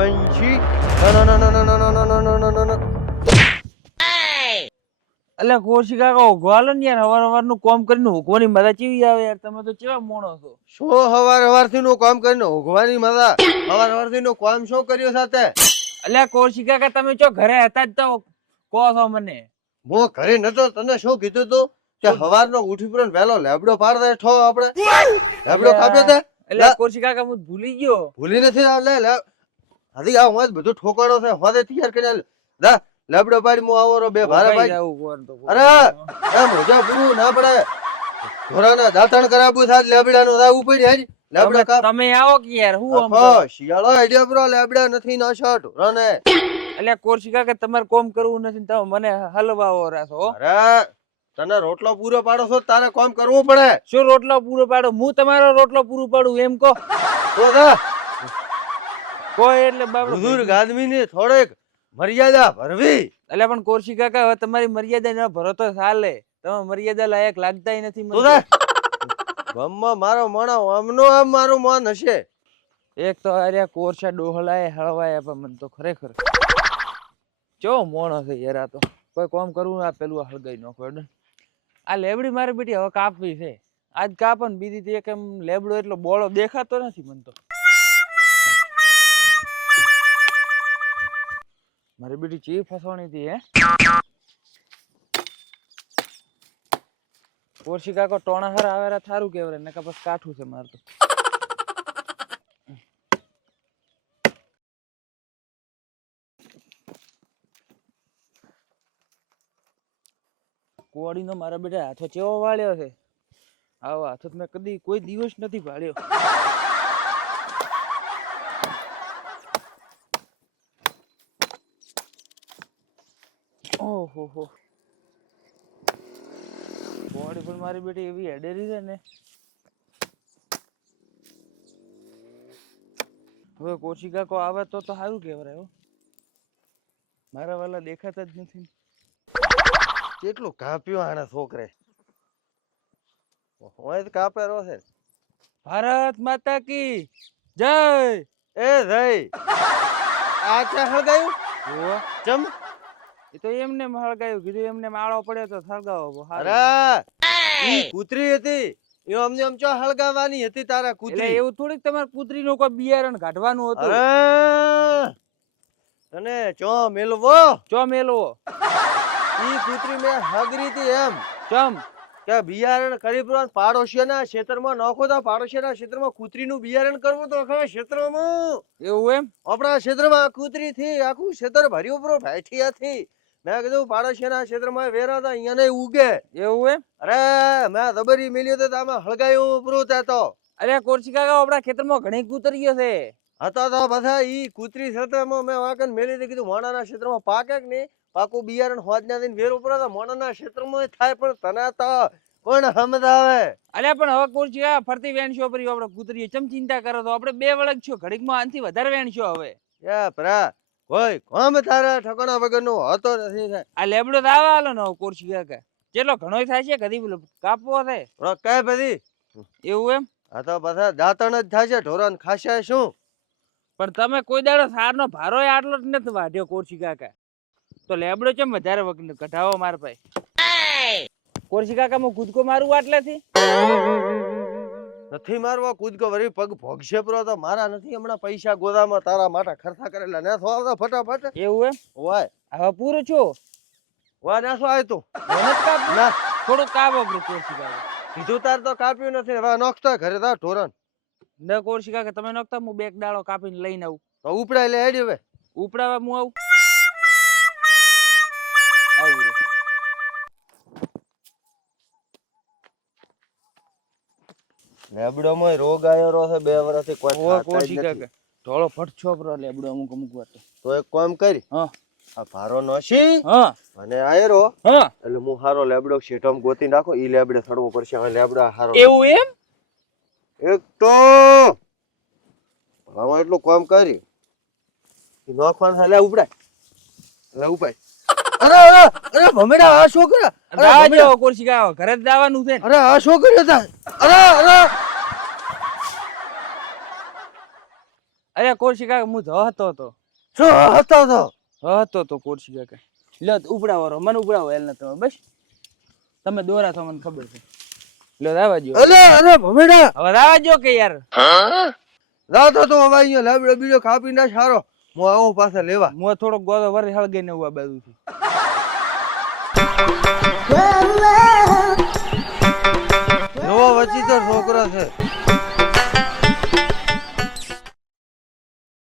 વંશી ના ના ના ના ના ના ના ના ના ના ના. એટલે કોશી કાકા ઉઘવાલો ને યાર હવાર કોમ કરીને ઉઘવાની મજા ચીવી આવે યાર તમે તો કેવા મોણો છો શું હવારથી નું કામ કરીને ઊંઘવાની મજા હવારથી નું કામ શું કર્યું સાથે એટલે કોશી કાકા તમે જો ઘરે હતા જ તો કહો છો મને હું ઘરે નતો તને શું કીધું તું કે હવારનો ઉઠી પડે વહેલો લેબડો પાડ દે ઠો આપણે લેબડો કાપ્યો તે એટલે કોશી કાકા હું ભૂલી ગયો ભૂલી નથી લે લે હજી આ હું બધું ઠોકાણો છે હોદે તૈયાર કરીને લે લેબડો પાડી મો આવો બે ભારે ભાઈ અરે એ મોજા પૂરું ના પડે ઘોરાના દાંતણ કરાવવું થાય લેબડાનું રાવું પડી હેજ લેબડા કાપ તમે આવો કે યાર હું શિયાળો આઈડિયા બ્રો લેબડા નથી ના શર્ટ રને એટલે કોશી કાકા તમારે કોમ કરવું નથી તમે મને હલવાવો રાસો અરે તને રોટલો પૂરો પાડો છો તારે કામ કરવું પડે શું રોટલો પૂરો પાડો હું તમારો રોટલો પૂરો પાડું એમ કહો તો જા કોઈ એટલે બાબડો બુઝુર્ગ આદમીની થોડેક મર્યાદા ભરવી એટલે પણ કોશી કાકા હવે તમારી મર્યાદા ન ભરો તો ચાલે તમે મર્યાદા લાયક લાગતાય નથી તું જા ગમમાં મારો મોણો આમનો આમ મારું મન હશે એક તો અરે કોરસા ડોહલાય હળવાય પણ મને તો ખરેખર ચો મોણો છે યાર આ તો કોઈ કામ કરવું આ પેલું હળગાઈ નાખો આ લેબડી મારી બેટી હવે કાપવી છે આજ કાપન બીજી એક એમ લેબડો એટલો બોળો દેખાતો નથી મને તો મારી બેટી ચી ફસવાની હતી હે કોરસી કાકો ટોણા હર આવેરા થારું કેવરે નકા બસ કાઠું છે માર તો કોડી નો મારા બેટા હાથો ચેવો વાળ્યો છે આવો હાથો મેં કદી કોઈ દિવસ નથી વાળ્યો ઓહો હો કોડી પણ મારી બેટી એવી હેડેરી છે ને હવે કોશી કાકો આવે તો સારું કહેવાય મારા વાલા દેખાતા જ નથી કેટલું કાપ્યું આના છોકરે હોય તો કાપેરો છે ભારત માતા કી જય એ જય આ ચા હળગાયું ચમ એ તો એમને હળગાયું કીધું એમને માળો પડ્યો તો સળગાવો અરે ઈ કૂતરી હતી એ અમને આમ ચા હળગાવાની હતી તારા કૂતરી એવું થોડીક તમારે કૂતરી નું કોઈ બિયારણ કાઢવાનું હતું અરે તને ચો મેલવો ચો મેલવો ઈ કૂતરી મે હગરી હતી એમ ચમ કે બિયારણ કરી પાડોશીના ક્ષેત્રમાં નાખો તો પાડોશીના ક્ષેત્રમાં કૂતરીનું બિયારણ કરવું તો આખા ક્ષેત્રમાં એવું એમ આપણા ક્ષેત્રમાં કૂતરી થી આખું ક્ષેત્ર ભર્યું પૂરો બેઠી હતી મેં કીધું પાડોશીના ક્ષેત્રમાં વેરા હતા અહીંયા નહીં ઉગે એવું એમ અરે મેં દબરી મેલ્યો તો આમાં હળગાયું પૂરું થતો અરે કોરસી કાકા આપણા ખેતરમાં ઘણી કૂતરીઓ છે હતા તો બધા ઈ કૂતરી ક્ષેત્રમાં મેં વાકન મેલી હતી કીધું મોણાના ક્ષેત્રમાં પાકે કે નહીં પાકું બિયારણ હોજના દઈને વેર ઉપર મોણાના ક્ષેત્રમાં થાય પણ તને તો કોણ સમજાવે અલ્યા પણ હવે કોરસી કાકા ફરતી વેણશો પરી આપણે કૂતરીઓ ચમ ચિંતા કરો તો આપણે બે વળગ છો ઘડીકમાં આનથી વધારે વેણશો હવે એ પ્રા કોઈ કોમ તારા ઠકાણા વગરનો હતો નથી થાય આ લેબડો તો આવા હાલો ને કોરસી કાકા કેટલો ઘણો થાય છે કદી કાપવો છે કઈ બધી એવું એમ આ તો બધા દાંતણ જ થાય છે ઢોરણ ખાશે શું પણ તમે કોઈ દાડો સારનો ભારો આટલો જ નથી વાઢ્યો કોરસી કાકા તો લેબડો ચમ વધારે વગર કઢાવો માર ભાઈ કોરસી કાકા હું કૂદકો મારું આટલેથી નથી મારવા કૂદકો વળી પગ ભોગશે પ્રો તો મારા નથી હમણાં પૈસા ગોદામાં તારા માટે ખર્ચા કરેલા ને થોડા ફટાફટ એવું એમ વાય હવે પૂરું છું વાય ના શું આય તું ના થોડું કાપો કોરસી કાકા કીધું તાર તો કાપ્યું નથી હવે નોખતો ઘરે તાર ઢોરણ ન કોરસી કાકા તમે નોખતા હું બેક દાડો કાપીને લઈને આવું તો ઉપડાય લે હેડી હવે ઉપડાવા હું આવું લેબડોમાં રોગ આયો છે 2 વર્ષથી કોઈ કોરસી કાકા થોડો ફટછો પર લેબડો અમુક વાર તો એક કામ કરી હા આ ભારો નોશી હા અને આયરો હા એટલે હું હારો લેબડો શેઠમ ગોતી નાખો ઈ લેબડે સડવો પડશે હવે લેબડા હારો એવું એમ એક તો હવે એટલું કામ કરી નોખવાનું થાય લે ઉપડાય લે ઉપાય અરે અરે અરે ભમેડા આ શું કરે રાજો કોરસી કાકા ઘરે જ જવાનું છે અરે આ શું કર્યો તા અરે અરે અરે કોરસી કાકા હું તો હતો તો શું હતો તો કોરસી કાકા લ્યો ઉપડાવો મને ઉપડાવો એલ ને તમે બસ તમે દોરા છો મને ખબર છે લ્યો દાવા જો અરે ભમેડા હવે દાવા જો કે યાર રાતો તો હવે અહીંયા લેબડો બીજો કાપી ના સારો હું આવું પાછા લેવા હું થોડોક ગોદો વરી હળગઈ ને આ બાજુ થી જોવા વચ્ચે તો છોકરો છે